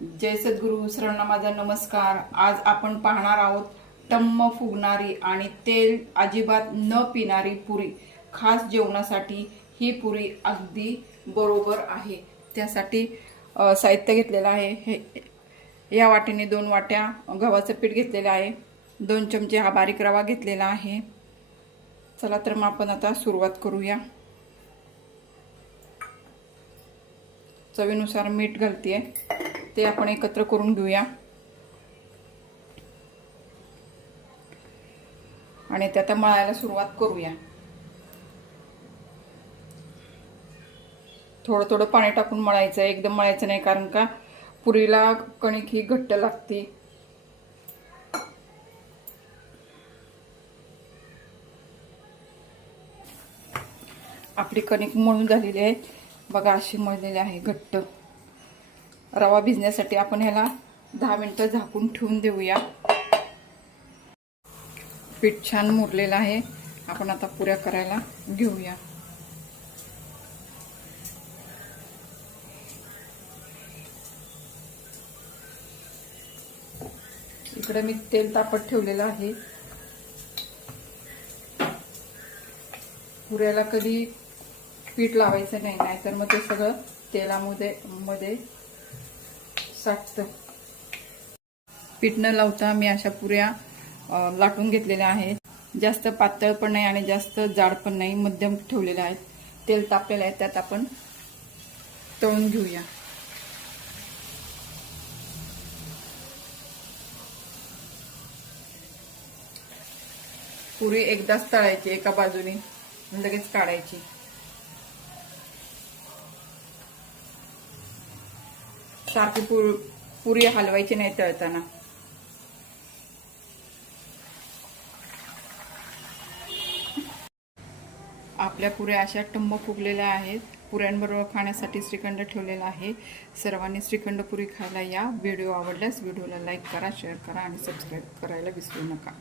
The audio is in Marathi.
जय सद्गुरू सर्वांना माझा नमस्कार. आज आपण पाहणार आहोत टम्म फुगणारी आणि तेल अजिबात न पिणारी पुरी. खास जेवणासाठी ही पुरी अगदी बरोबर आहे. त्यासाठी साहित्य घेतलेलं आहे. हे या वाटीने दोन वाट्या गव्हाचं पीठ घेतलेलं आहे. दोन चमचे हा बारीक रवा घेतलेला आहे. चला तर मग आपण आता सुरुवात करूया. चवीनुसार मीठ घालते आहे ते आपण एकत्र करून घेऊया. आणि ते आता मळायला सुरुवात करूया. थोडं थोडं पाणी टाकून मळायचं एकदम मळायचं नाही कारण का पुरीला कणिक ही घट्ट लागते. आपली कणिक मळून झालेली आहे. बघा अशी मळलेली आहे घट्ट. रवा भिजण्यासाठी आपण ह्याला दहा मिनटं झाकून ठेवून देऊया. पीठ छान मुरलेलं आहे. आपण आता पुऱ्या करायला घेऊया. इकडे मी तेल तापत ठेवलेलं आहे. पुऱ्याला कधी पीठ लावायचं नाही नाहीतर मग ते सगळं तेलामध्ये मध्ये साठतं. पीठ न लावता मी अशा पुऱ्या लाटून घेतलेल्या आहेत. जास्त पातळ पण नाही आणि जास्त जाड पण नाही मध्यम ठेवलेल्या आहेत. तेल तापलेलं आहे त्यात आपण तळून घेऊया. पुरी एकदाच तळायची एका बाजूने लगेच काढायची. सारखी पुर पुरी हलवायची नाही तळताना. आपल्या पुऱ्या अशा टंब फुगलेल्या आहेत. पुऱ्यांबरोबर खाण्यासाठी श्रीखंड ठेवलेला आहे. सर्वांनी श्रीखंड पुरी खायला या. व्हिडिओ आवडल्यास व्हिडिओला लाईक करा शेअर करा आणि सबस्क्राईब करायला विसरू नका.